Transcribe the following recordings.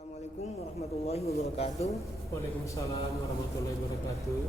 Assalamualaikum warahmatullahi wabarakatuh. Waalaikumsalam warahmatullahi wabarakatuh.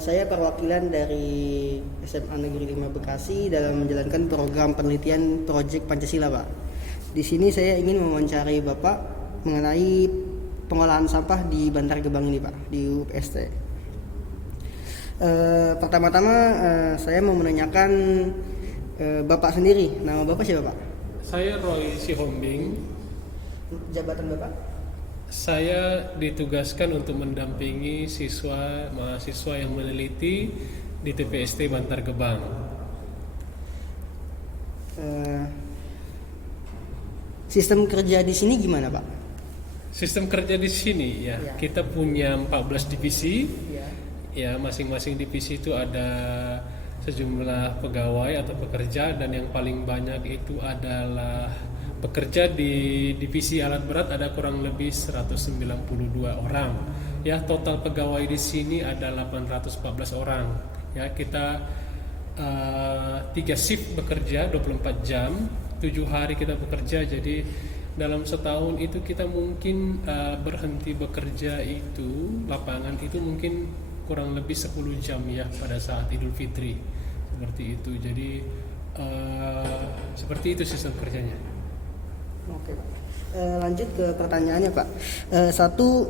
Saya perwakilan dari SMA Negeri 5 Bekasi dalam menjalankan program penelitian Proyek Pancasila, Pak. Di sini saya ingin mewawancari Bapak mengenai pengolahan sampah di Bantar Gebang ini, Pak, di UPST. Pertama-tama saya mau menanyakan Bapak sendiri. Nama Bapak siapa, Pak? Saya Roy Sihombing. Jabatan Bapak? Saya ditugaskan untuk mendampingi mahasiswa yang meneliti di TPST Bantar Gebang. Sistem kerja di sini gimana, Pak? Sistem kerja di sini ya, kita punya 14 divisi. Ya. Ya, masing-masing divisi itu ada sejumlah pegawai atau pekerja, dan yang paling banyak itu adalah pekerja di divisi alat berat ada kurang lebih 192 orang. Ya, total pegawai di sini ada 814 orang. Ya, kita 3 shift bekerja 24 jam, 7 hari kita bekerja. Jadi dalam setahun itu kita mungkin berhenti bekerja itu lapangan itu mungkin kurang lebih 10 jam ya pada saat Idul Fitri. Seperti itu. Jadi seperti itu sistem kerjanya. Oke, Pak. Lanjut ke pertanyaannya, Pak. Satu,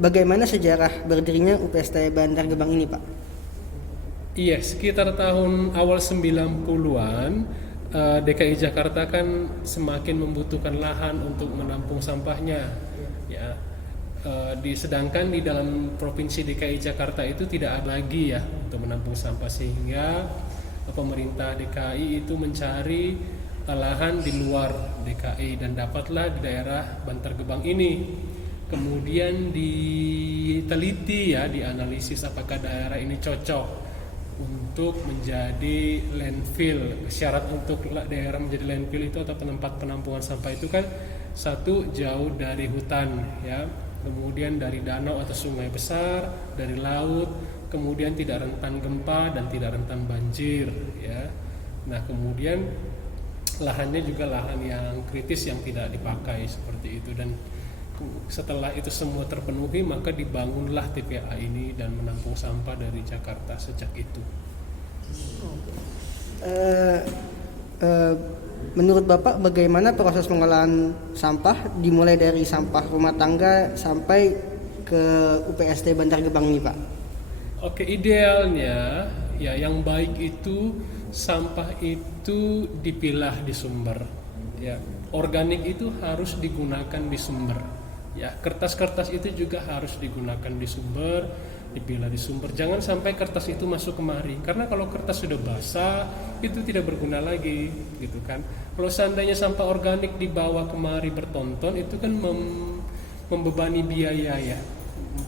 bagaimana sejarah berdirinya UPST Bantar Gebang ini, Pak? Iya, sekitar tahun awal 90-an DKI Jakarta kan semakin membutuhkan lahan untuk menampung sampahnya. Ya, sedangkan di dalam provinsi DKI Jakarta itu tidak ada lagi ya untuk menampung sampah, sehingga pemerintah DKI itu mencari lahan di luar DKI dan dapatlah di daerah Bantar Gebang ini. Kemudian diteliti ya, dianalisis apakah daerah ini cocok untuk menjadi landfill. Syarat untuk daerah menjadi landfill itu atau tempat penampungan sampah itu kan satu, jauh dari hutan ya, kemudian dari danau atau sungai besar, dari laut, kemudian tidak rentan gempa dan tidak rentan banjir ya. Nah, kemudian lahannya juga lahan yang kritis yang tidak dipakai seperti itu, dan setelah itu semua terpenuhi maka dibangunlah TPA ini dan menampung sampah dari Jakarta sejak itu. Menurut Bapak bagaimana proses pengolahan sampah dimulai dari sampah rumah tangga sampai ke UPST Bantar Gebang ini, Pak? Oke, idealnya ya yang baik itu sampah itu dipilah di sumber. Ya, organik itu harus digunakan di sumber. Ya, kertas-kertas itu juga harus digunakan di sumber, dipilah di sumber. Jangan sampai kertas itu masuk kemari, karena kalau kertas sudah basah itu tidak berguna lagi, gitu kan. Kalau seandainya sampah organik dibawa kemari bertonton, itu kan membebani biaya ya.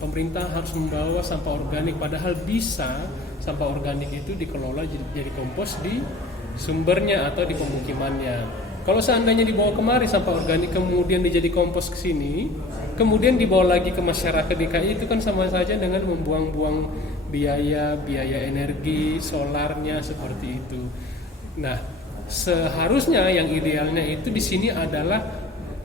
Pemerintah harus membawa sampah organik, padahal bisa sampah organik itu dikelola jadi kompos di sumbernya atau di pemukimannya. Kalau seandainya dibawa kemari sampah organik kemudian dijadi kompos ke sini, kemudian dibawa lagi ke masyarakat DKI, itu kan sama saja dengan membuang-buang biaya energi, solarnya seperti itu. Nah, seharusnya yang idealnya itu di sini adalah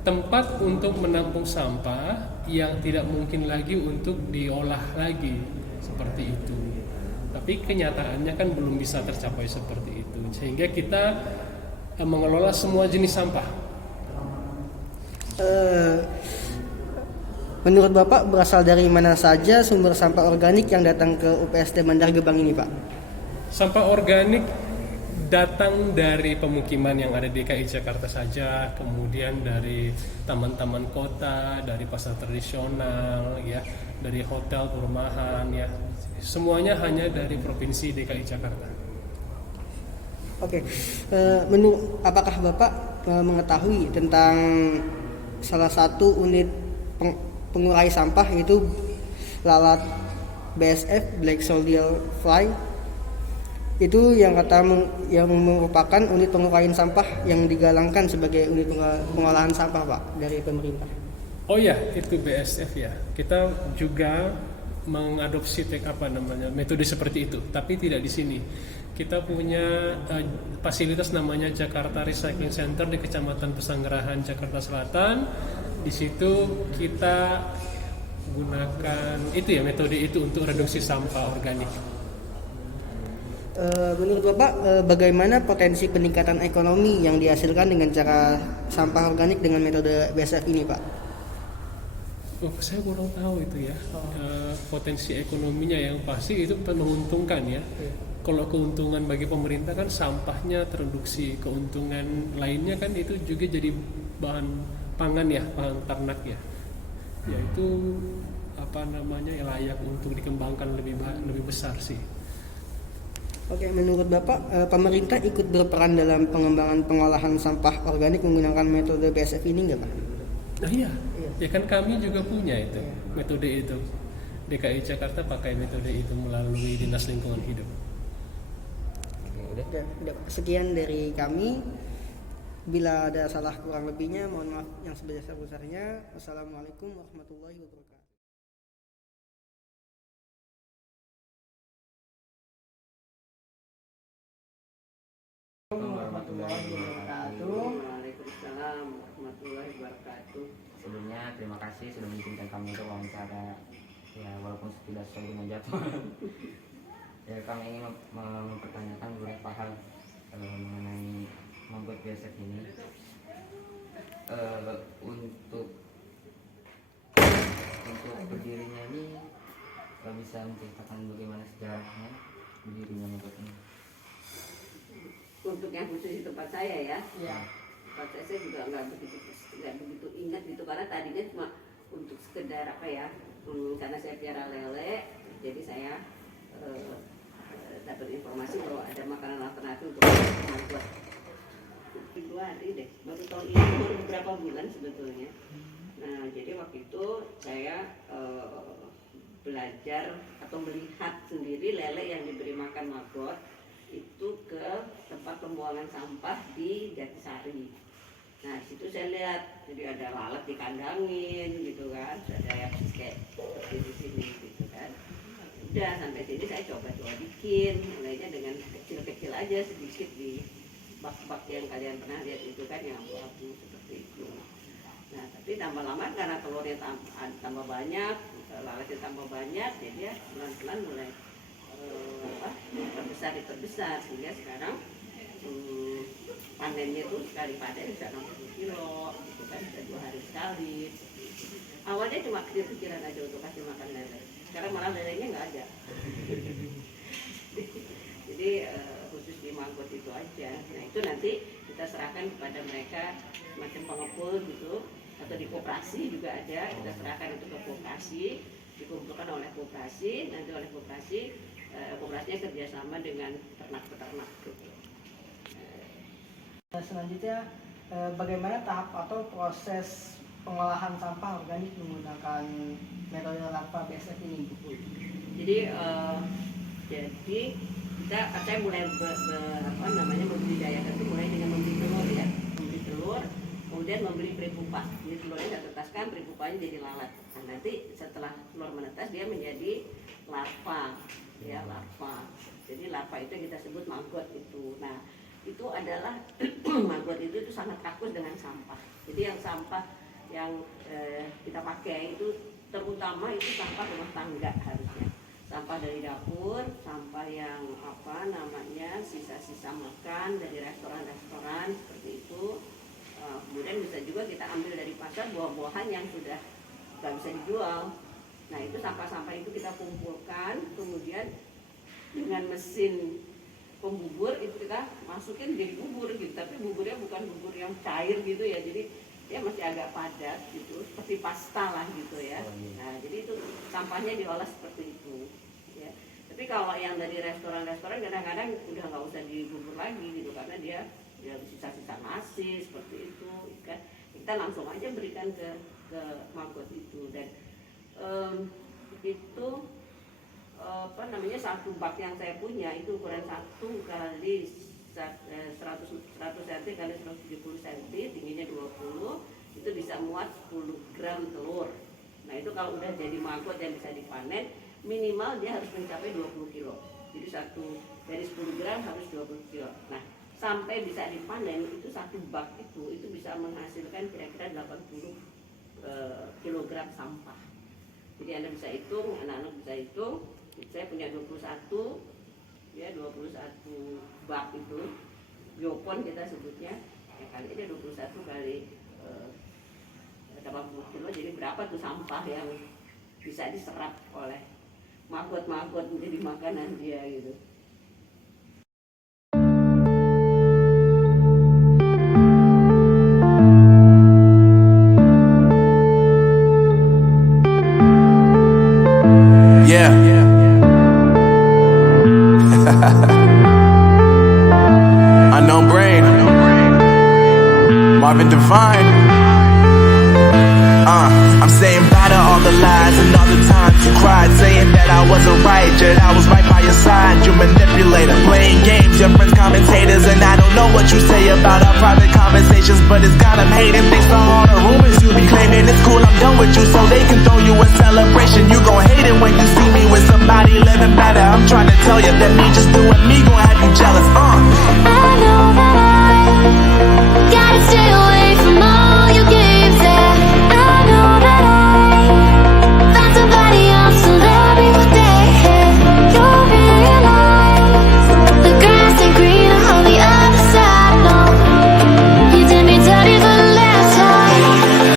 tempat untuk menampung sampah yang tidak mungkin lagi untuk diolah lagi seperti itu. Tapi kenyataannya kan belum bisa tercapai seperti itu, sehingga kita mengelola semua jenis sampah. Menurut Bapak berasal dari mana saja sumber sampah organik yang datang ke UPST Bantar Gebang ini, Pak? Sampah organik datang dari pemukiman yang ada di DKI Jakarta saja, kemudian dari taman-taman kota, dari pasar tradisional, ya, dari hotel, perumahan, ya, semuanya hanya dari provinsi DKI Jakarta. Oke, apakah Bapak mengetahui tentang salah satu unit pengurai sampah, yaitu lalat BSF Black Soldier Fly? Itu yang merupakan unit penguraian sampah yang digalangkan sebagai unit pengolahan sampah, Pak, dari pemerintah. Oh ya, itu BSF ya. Kita juga mengadopsi metode seperti itu, tapi tidak di sini. Kita punya fasilitas namanya Jakarta Recycling Center di Kecamatan Pesanggerahan, Jakarta Selatan. Di situ kita gunakan metode itu untuk reduksi sampah organik. Menurut Bapak, bagaimana potensi peningkatan ekonomi yang dihasilkan dengan cara sampah organik dengan metode BSF ini, Pak? Saya kurang tahu itu ya. Potensi ekonominya yang pasti itu menguntungkan ya. Kalau keuntungan bagi pemerintah kan sampahnya tereduksi, keuntungan lainnya kan itu juga jadi bahan pangan ya, bahan ternak ya. Yaitu layak untuk dikembangkan lebih besar sih. Oke, menurut Bapak, pemerintah ikut berperan dalam pengembangan pengolahan sampah organik menggunakan metode BSF ini nggak, Pak? Nah iya, ya kan kami juga punya itu metode itu. DKI Jakarta pakai metode itu melalui Dinas Lingkungan Hidup. Udah. Sekian dari kami. Bila ada salah kurang lebihnya, mohon maaf yang sebesar-besarnya. Wassalamualaikum warahmatullahi wabarakatuh. Warahmatullahi wabarakatuh. Waalaikumsalam warahmatullahi wabarakatuh. Sebelumnya terima kasih sudah mengizinkan kami untuk wawancara, ya walaupun tidak sesuai dengan jadwal. Ya kami ingin mempertanyakan beberapa hal mengenai membuat BSF ini. Untuk berdirinya ini bisa menceritakan bagaimana sejarahnya berdirinya membuat ini. Untuk yang khusus di tempat saya ya, Ya. tempat saya juga nggak begitu ingat gitu, karena tadinya cuma untuk sekedar karena saya piara lele, jadi saya dapat informasi bahwa ada makanan alternatif untuk membuat. 2 hari deh, baru tahun ini, baru beberapa bulan sebetulnya. Nah, jadi waktu itu saya belajar atau melihat sendiri lele yang diberi makan maggot itu ke tempat pembuangan sampah di Jatisari. Nah, situ saya lihat, jadi ada lalat dikandangin gitu kan, ada yang kayak seperti di sini gitu kan. Udah sampai sini saya coba-coba bikin, mulainya dengan kecil-kecil aja sedikit di bak-bak yang kalian pernah lihat itu kan, yang abu-abu seperti itu. Nah, tapi tambah lama karena telurnya tambah banyak, lalatnya tambah banyak, jadi ya pelan-pelan mulai diperbesar sehingga sekarang panennya tuh sekali panen bisa 60 kilo gitu kan, bisa 2 hari sekali. Awalnya cuma kecil-kecilan aja untuk kasih makan lele, sekarang malah lelenya nggak ada. Jadi khusus di maggot itu aja. Nah, itu nanti kita serahkan kepada mereka macam pengepul gitu, atau di koperasi juga ada, kita serahkan itu ke koperasi, dikumpulkan oleh koperasi, nanti oleh koperasinya kerjasama dengan peternak-peternak gitu. Selanjutnya, bagaimana tahap atau proses pengolahan sampah organik menggunakan metode larva BSF ini, Bu? Jadi saya mulai membudidayakan itu mulai dengan membeli telur ya, membeli telur, kemudian membeli prepupa. Jadi telurnya saya tetaskan, prepupanya jadi lalat. Nah, nanti setelah telur menetas dia menjadi larva, ya larva. Jadi larva itu yang kita sebut maggot itu. Nah, itu adalah maggot itu sangat takut dengan sampah. Jadi yang sampah yang kita pakai itu terutama itu sampah rumah tangga harusnya. Sampah dari dapur, sampah yang sisa-sisa makan dari restoran-restoran seperti itu. Kemudian bisa juga kita ambil dari pasar buah-buahan yang sudah nggak bisa dijual. Nah, itu sampah-sampah itu kita kumpulkan, kemudian dengan mesin pembubur itu kita masukin jadi bubur gitu, tapi buburnya bukan bubur yang cair gitu ya, jadi dia masih agak padat gitu, seperti pasta lah gitu ya. Nah, jadi itu sampahnya diolah seperti itu ya. Tapi kalau yang dari restoran-restoran kadang-kadang udah nggak usah dibubur lagi gitu, karena dia ya sisa-sisa nasi seperti itu kan, kita langsung aja berikan ke maggot itu. Dan itu satu bak yang saya punya itu ukuran 1 kali 100 cm kali 170 cm, tingginya 20, itu bisa muat 10 gram telur. Nah, itu kalau udah jadi maggot yang bisa dipanen, minimal dia harus mencapai 20 kilo. Jadi dari 10 gram harus 20 kilo. Nah, sampai bisa dipanen itu satu bak itu bisa menghasilkan kira-kira 80 kilogram sampah. Jadi Anda bisa hitung, anak-anak bisa hitung. Saya punya 21 bak itu, biopon kita sebutnya. Ya kali ini 21 kali 80 kilo, jadi berapa tuh sampah yang bisa diserap oleh maggot-maggot menjadi makanan dia gitu. Yeah. Unknown Brain, Marvin Devine. I'm saying bye to all the lies and all the times you cried, saying that I wasn't right, yet I was right by your side. You manipulator, playing games, your friends commentators, and I don't know what you say about our private conversations, but it's got them hating. Thanks to all the rumors you be claiming, it's cool, I'm done with you, so they can throw you a celebration. You gon' hate